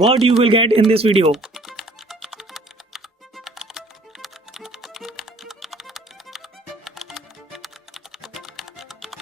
What you will get in this video?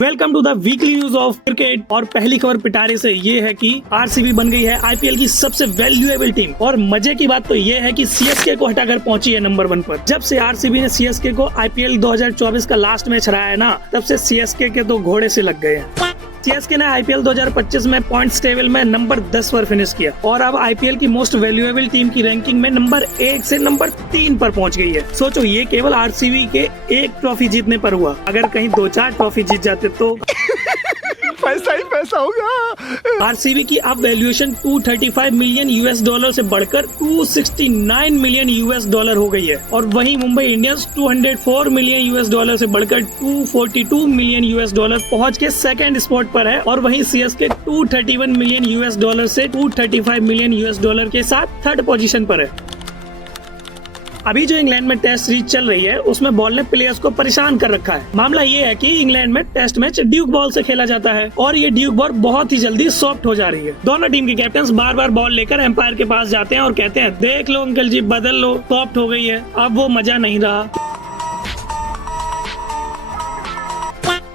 Welcome to the weekly news of cricket. और पहली खबर पिटारे से ये है कि आरसीबी बन गई है आईपीएल की सबसे वैल्यूएबल टीम। और मजे की बात तो ये है कि सीएसके को हटाकर पहुंची है नंबर 1 पर। जब से आरसीबी ने सीएसके को आईपीएल 2024 का लास्ट मैच हराया है ना, तब से सीएसके के तो घोड़े से लग गए हैं। सीएसके ने आईपीएल 2025 में पॉइंट्स टेबल में नंबर 10 पर फिनिश किया और अब आईपीएल की मोस्ट वैल्यूएबल टीम की रैंकिंग में नंबर 1 से नंबर 3 पर पहुंच गई है। सोचो, ये केवल आरसीबी के एक ट्रॉफी जीतने पर हुआ। अगर कहीं 2-4 ट्रॉफी जीत जाते तो पैसा ही पैसा होगा। आरसीबी की अब वैल्यूएशन $235 मिलियन US से बढ़कर $269 मिलियन US हो गई है। और वहीं मुंबई इंडियंस $204 मिलियन US से बढ़कर $242 मिलियन US पहुंच के सेकंड स्पॉट पर है। और वहीं सीएसके $231 मिलियन US से $235 मिलियन US के साथ थर्ड पोजीशन पर है। अभी जो इंग्लैंड में टेस्ट सीरीज चल रही है, उसमें बॉल ने प्लेयर्स को परेशान कर रखा है। मामला ये है कि इंग्लैंड में टेस्ट मैच ड्यूक बॉल से खेला जाता है और ये ड्यूक बॉल बहुत ही जल्दी सॉफ्ट हो जा रही है। दोनों टीम के कैप्टन बार बार बॉल लेकर एम्पायर के पास जाते हैं और कहते हैं, देख लो अंकल जी, बदल लो, सॉफ्ट हो गई है। अब वो मजा नहीं रहा।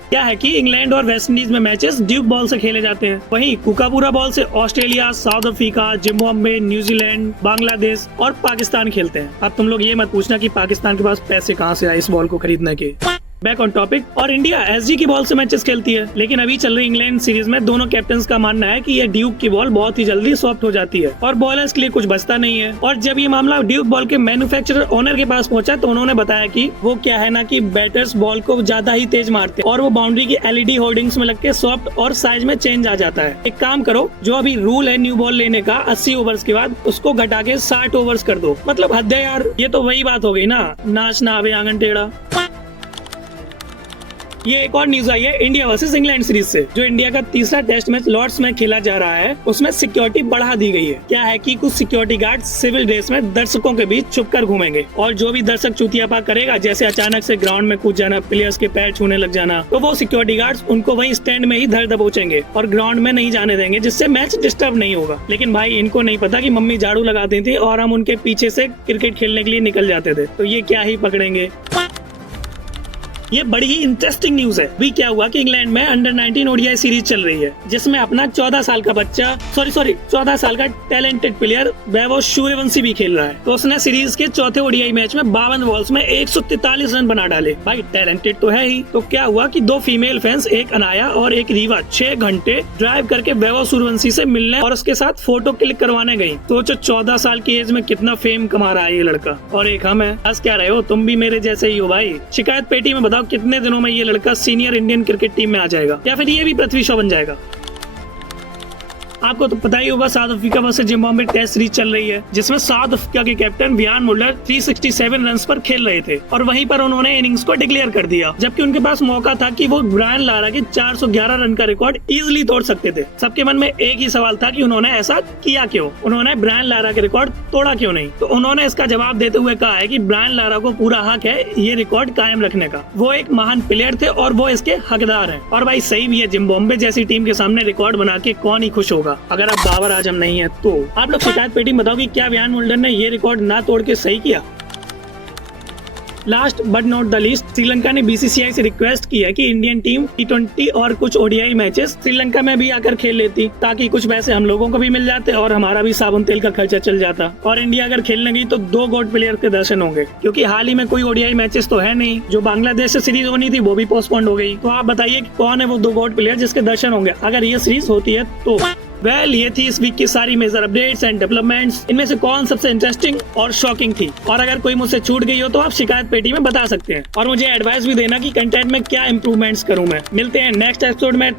क्या है कि इंग्लैंड और वेस्ट इंडीज में मैचेस ड्यूक बॉल से खेले जाते हैं। वहीं कुकाबूरा बॉल से Australia, south Africa, Zimbabwe, New Zealand, Bangladesh और पाकिस्तान खेलते हैं। अब तुम लोग ये मत पूछना कि पाकिस्तान के पास पैसे कहाँ से आए इस बॉल को खरीदने के। Back on topic. और इंडिया एसजी की बॉल से मैचेस खेलती है, लेकिन अभी चल रही इंग्लैंड सीरीज में दोनों कैप्टन्स का मानना है कि ये ड्यूक की बॉल बहुत ही जल्दी सॉफ्ट हो जाती है और बॉलर्स के लिए कुछ बचता नहीं है। और जब ये मामला ड्यूक बॉल के मैन्युफैक्चरर ओनर के पास पहुंचा तो उन्होंने बताया कि वो क्या है ना कि बैटर्स बॉल को ज्यादा ही तेज मारते हैं और वो बाउंड्री की एलईडी होर्डिंग्स में लग के सॉफ्ट और साइज में चेंज आ जाता है। एक काम करो, जो अभी रूल है न्यू बॉल लेने का 80 ओवर्स के बाद, उसको घटा के 60 ओवर्स कर दो। मतलब हद है यार, ये तो वही बात हो गई ना, नाच ना आवे आंगन टेढ़ा। ये एक और न्यूज आई है इंडिया वर्सेस इंग्लैंड सीरीज से। जो इंडिया का तीसरा टेस्ट मैच लॉर्ड्स में खेला जा रहा है, उसमें सिक्योरिटी बढ़ा दी गई है। क्या है कि कुछ सिक्योरिटी गार्ड सिविल ड्रेस में दर्शकों के बीच छुपकर घूमेंगे और जो भी दर्शक चूतियापा करेगा, जैसे अचानक से ग्राउंड में कूद जाना, प्लेयर्स के पैर छूने लग जाना, तो वो सिक्योरिटी गार्ड्स उनको वहीं स्टैंड में ही धर दबोचेंगे और ग्राउंड में नहीं जाने देंगे, जिससे मैच डिस्टर्ब नहीं होगा। लेकिन भाई, इनको नहीं पता कि मम्मी झाड़ू लगाती थी और हम उनके पीछे से क्रिकेट खेलने के लिए निकल जाते थे, तो ये क्या ही पकड़ेंगे। ये बड़ी ही इंटरेस्टिंग न्यूज है। भी क्या हुआ कि इंग्लैंड में अंडर 19 ओडीआई सीरीज चल रही है, जिसमें अपना 14 साल का बच्चा 14 साल का टैलेंटेड प्लेयर वैभव सूर्यवंशी भी खेल रहा है। तो उसने सीरीज के चौथे ओडीआई मैच में 52 बॉल्स में 143 रन बना डाले। भाई टैलेंटेड तो है ही। तो क्या हुआ कि 2 फीमेल फैंस, एक अनाया और एक रीवा, 6 घंटे ड्राइव करके वैभव सूर्यवंशी से मिलने और उसके साथ फोटो क्लिक करवाने गयी। तो 14 साल की एज में कितना फेम कमा रहा है ये लड़का, और एक हम है। हंस क्या रहे हो, तुम भी मेरे जैसे ही हो भाई। शिकायत पेटी में बताओ कितने दिनों में ये लड़का सीनियर इंडियन क्रिकेट टीम में आ जाएगा, या फिर ये भी पृथ्वी शॉ बन जाएगा। आपको तो पता ही होगा, South Africa versus Zimbabwe test series चल रही है, जिसमें साउथ अफ्रीका के कैप्टन वियान मुल्लर 367 रन्स पर खेल रहे थे और वहीं पर उन्होंने इनिंग्स को डिक्लेयर कर दिया, जबकि उनके पास मौका था कि वो ब्रायन लारा के 411 रन का रिकॉर्ड इजीली तोड़ सकते थे। सबके मन में एक ही सवाल था कि उन्होंने ऐसा किया क्यों, उन्होंने ब्रायन लारा के रिकॉर्ड तोड़ा क्यों नहीं। तो उन्होंने इसका जवाब देते हुए कहा है कि ब्रायन लारा को पूरा हक है ये रिकॉर्ड कायम रखने का। वो एक महान प्लेयर थे और वो इसके हकदार है। और भाई सही भी है, जिम्बाब्वे जैसी टीम के सामने रिकॉर्ड बना के कौन ही खुश होगा। अगर आप बाबर आजम नहीं है तो आप लोग शिकायत पेटी में बताओ कि क्या वियान मुल्लर ने ये रिकॉर्ड ना तोड़ के सही किया। Last but not the least, Sri Lanka ने बीसीसीआई से रिक्वेस्ट की है कि इंडियन टीम T20 और कुछ ओडीआई मैचेस श्रीलंका में भी आकर खेल लेती, ताकि कुछ पैसे हम लोगों को भी मिल जाते और हमारा भी साबुन तेल का खर्चा चल जाता। और इंडिया अगर खेलने गई तो 2 गॉड प्लेयर के दर्शन होंगे, क्योंकि हाल ही में कोई ओडीआई मैचेस तो है नहीं। जो बांग्लादेश से सीरीज होनी थी वो भी पोस्टपोन्ड हो गई। तो आप बताइए कौन है वो 2 गॉड प्लेयर जिसके दर्शन होंगे अगर ये सीरीज होती है तो। ये थी इस वीक की सारी मेजर अपडेट्स एंड डेवलपमेंट्स। इनमें से कौन सबसे इंटरेस्टिंग और शॉकिंग थी, और अगर कोई मुझसे छूट गई हो तो आप शिकायत पेटी में बता सकते हैं। और मुझे एडवाइस भी देना कि कंटेंट में क्या इंप्रूवमेंट्स करूं मैं। मिलते हैं नेक्स्ट एपिसोड में।